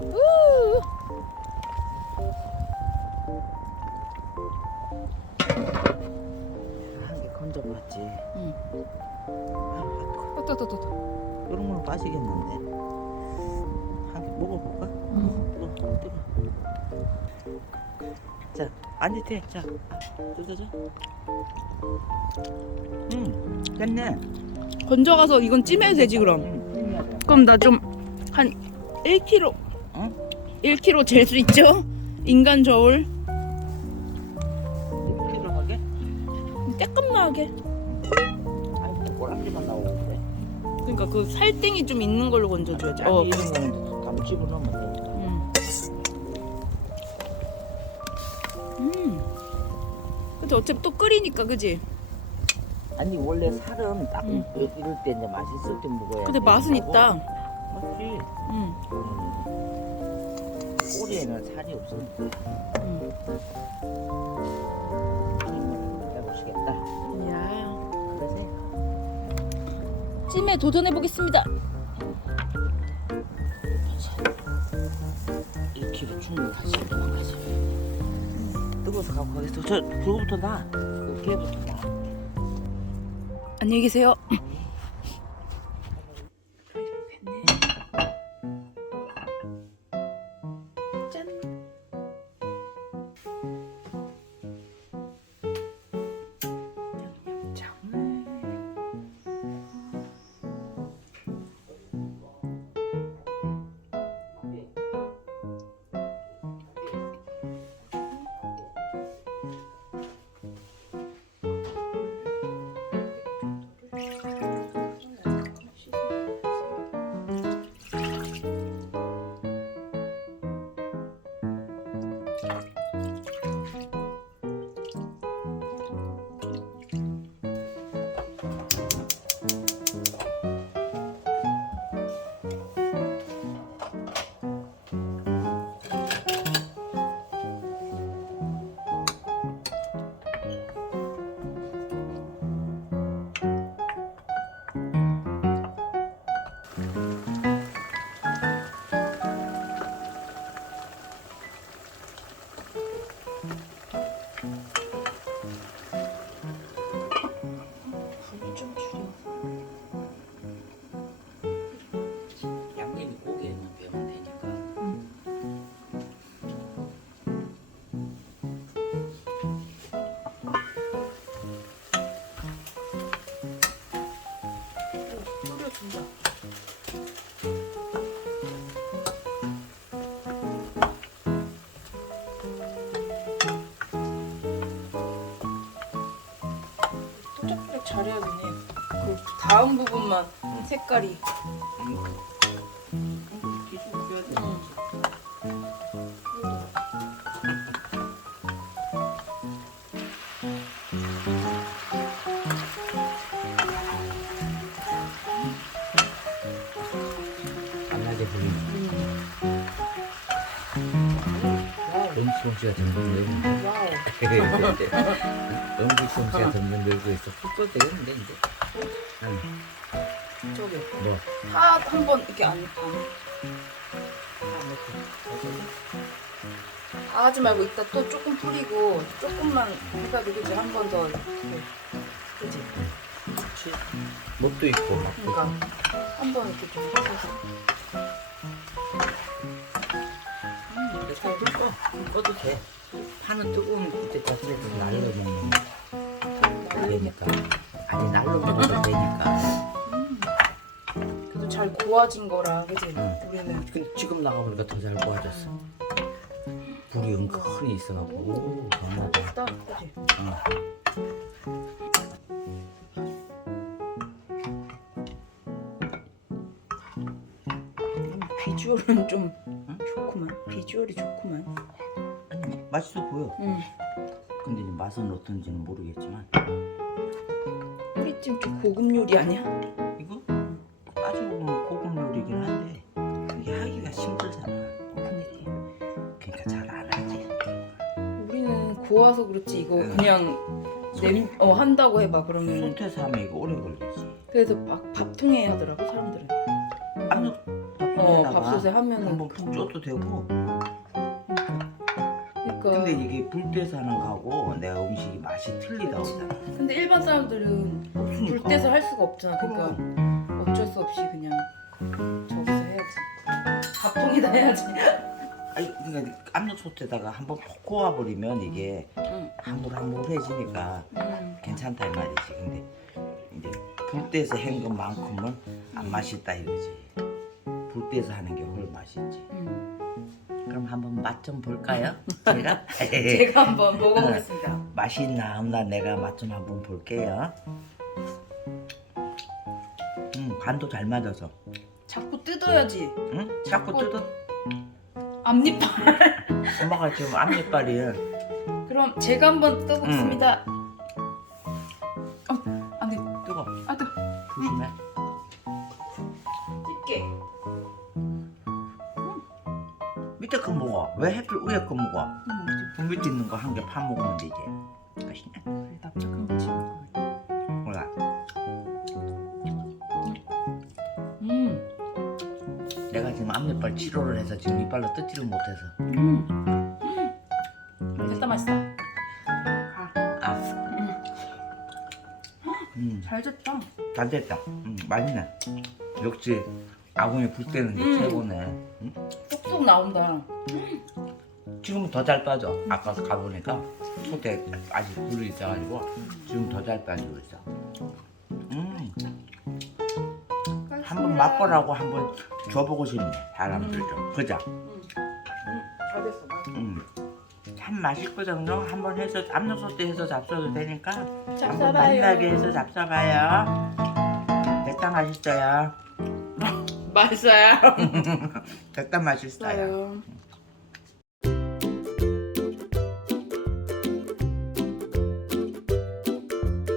우! 한 개 건져봤지. 응. 아, 또. 이런 건 빠지겠는데. 한 개 먹어볼까? 응. 뜨거. 자, 안 돼. 자, 뜯어줘. 됐네. 건져가서 이건 찜해도 되지 그럼. 찜해야 돼. 그럼 나 좀 한 1kg. 어? 1kg 잴 수 있죠? 인간 저울. 이렇게 하게? 떼끔나게. 아니, 꼬랑지만 나오는데. 그러니까 그 살땡이 좀 있는 걸로 건져줘야지. 아니, 이런 거는 담 집어넣으면 되니까. 근데 어차피 또 끓이니까 그지? 아니, 원래 살은 딱 응. 이럴 때 이제 맛있을 때 먹어야 근데 맛은 있다. 맞지? 응. 꼬리에는 살이 없으니까. 응. 해보시겠다. 야. 그러세요. 찜에 도전해 보겠습니다. 1kg 충분하지. 도망가지. 뜨거워서 갖고 가겠어. 저 그거부터 놔. 그 개부터 놔. 안녕히 계세요. 짠. 좀 줄여. 양념이 고기에만 배우면 되니까. 끓여준다. 또짝또짝 잘해야 되네. 그 다음 부분만 색깔이. 기술 줘야 돼. 안나게 보이네. 음식 솜씨가 점점 늘는데. 와우. 음식 솜씨가 점점 늘고 있어. 푹 되겠는데 이제. 응. 저기 뭐? 파 한번 이렇게 안 다 하지 말고 이따 또 조금 뿌리고 조금만 해가지고 그지 한 번 더 이렇게 그지 그렇지. 목도 있고. 그러니까 한 번 이렇게 좀 해서 잘 끓여. 꺼도 돼. 파는 뜨거운 그때 자체에서 날로 먹는 되니까. 아니 날로 먹어도 되니까. 그래도 잘 고와진 거라 그지 응. 우리는 근데 지금 나가보니까 더 잘 구워졌어. 불이 은근히 있어갖고. 오, 강하다. 맛있다 그지 어. 비주얼은 좀 좋구만 비주얼이 좋구만 아니 맛있어 보여. 응 근데 이제 맛은 어떤지는 모르겠지만. 뿌리찜 좀 고급 요리 아니야? 이거 따지고 보면 고급 요리긴 한데 그게 하기가 힘들잖아. 그러니까 잘 안 하지. 우리는 고와서 그렇지 이거 응. 그냥 한다고 해봐 그러면 소태서 하면 이거 오래 걸리지. 그래서 막 밥통에 하더라고 사람들은 아니 밥솥에다가 밥솥에 하면은 한번 푹 쪄도 되고. 그러니까 근데 이게 불 때서 하는 거하고 내가 음식이 맛이 틀리다 그러잖아. 근데 일반 사람들은 불 없으니까. 때서 할 수가 없잖아. 그러니까 그럼. 어쩔 수 없이 그냥 저기서 해야지. 밥통에다 해야지. 아니 그러니까 압력솥에다가 한번 푹 구워버리면 이게 응. 하물하물해지니까 괜찮다 이 말이지. 근데 이제 불 때서 한 것만큼은 안 맛있다 이거지. 불 때서 하는 게 훨 맛있지. 그럼 한번 맛 좀 볼까요? 제가? 제가 한번 먹어보겠습니다. 맛이 있나 없나 내가 맛 좀 한번 볼게요. 간도 잘 맞아서. 자꾸 뜯어야지. 응? 자꾸 자꾸- 뜯어. 앞니빨. 엄마가 지금 앞니빨이 그럼 제가 한번 뜯어보겠습니다. 안 돼. 뜨거. 아, 뜨거. 조심해. 찢게. 밑에 거 먹어. 왜 하필 위에 거 먹어? 그 밑에 있는 거 한 개 파 먹으면 되지. 맛있네. 납작한 거 집을 거. 몰라. 내가 지금 앞니빨 치료를 해서 지금 이빨로 뜯지를 못해서. 됐다 맛있다. 아. 잘 됐다. 잘 됐다. 맛있네. 역시 아궁이 불 때는 게 최고네. 응? 쏙쏙 나온다. 지금은 더 잘 빠져. 아까 가보니까 솥에 아직 불이 있어가지고 지금 더 잘 빠지고 있어. 한번 맛보라고 한번 줘보고 싶네. 사람들 좀. 그죠? 잘 됐어. 참 맛있거든요. 한번 해서 압력솥에 해서 잡숴도 되니까 한번 잡숴봐요. 맛나게 해서 잡숴봐요. 됐다 맛있어요. 맛있어요. 됐다 맛있어요.